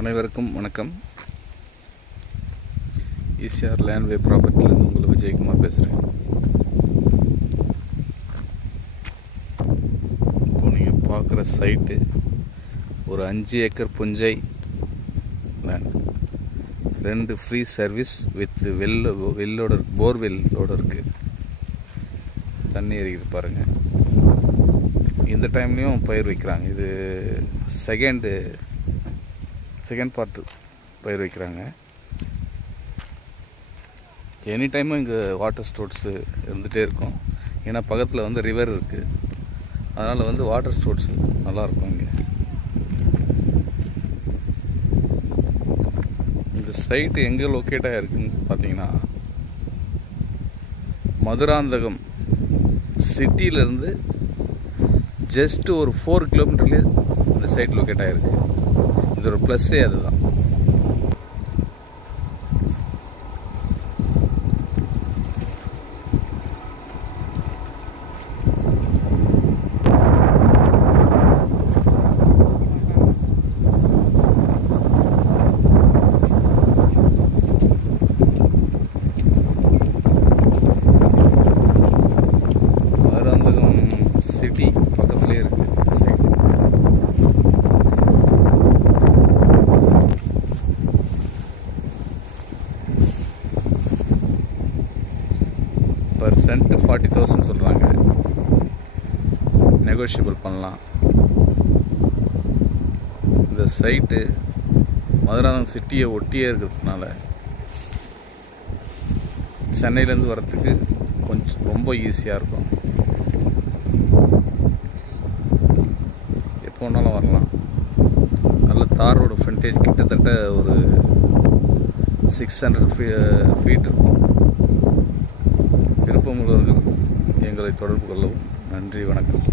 அனைவருக்கும் வணக்கம். ஈசிஆர் லேண்ட்வே ப்ராப்பர்ட்டிலேருந்து உங்களை விஜயகுமார் பேசுகிறேன். இப்போ நீங்கள் பார்க்குற சைட்டு ஒரு 5 ஏக்கர் புஞ்சை லேண்ட், 2 ஃப்ரீ சர்வீஸ் வித் வெல்லோட போர்வெல்லோடு இருக்குது. தண்ணி எரிக்குது பாருங்கள். இந்த டைம்லேயும் பயிர் வைக்கிறாங்க. இது செகண்ட் பார்ட்டு பயிர் வைக்கிறாங்க. எனி டைமும் இங்கே வாட்டர் ஸ்டோர்ஸு இருந்துகிட்டே இருக்கும். ஏன்னா பக்கத்தில் ரிவர் இருக்குது. அதனால் வாட்டர் ஸ்டோர்ஸ் நல்லாயிருக்கும். இங்கே இந்த சைட்டு எங்கே லொக்கேட்டாக இருக்குதுன்னு பார்த்தீங்கன்னா, மதுராந்தகம் சிட்டியிலேருந்து ஜஸ்ட்டு ஒரு 4 கிலோமீட்டர்லேயே இந்த சைட் லொக்கேட் ஆகிருக்கு. இது ஒரு ப்ளஸ்ஸே அதுதான். மதுராந்தகம் சிட்டி பக்கத்துலேயே இருக்குது சைட். பர் சென்ட் 40,000 சொல்கிறாங்க. நெகோஷியபிள் பண்ணலாம். இந்த சைட்டு மதுராந்தகம் சிட்டியை ஒட்டியே இருக்கிறதுனால சென்னையிலேருந்து வரத்துக்கு கொஞ்சம் ரொம்ப ஈஸியாக இருக்கும். எப்போ வேணாலும் வரலாம். நல்ல தாரோட ஃப்ரண்டேஜ் கிட்டத்தட்ட ஒரு 600 ஃபீட் இருக்கும். விருப்பமுள்ளவர்கள் எங்களை தொடர்பு கொள்ளவும். நன்றி, வணக்கம்.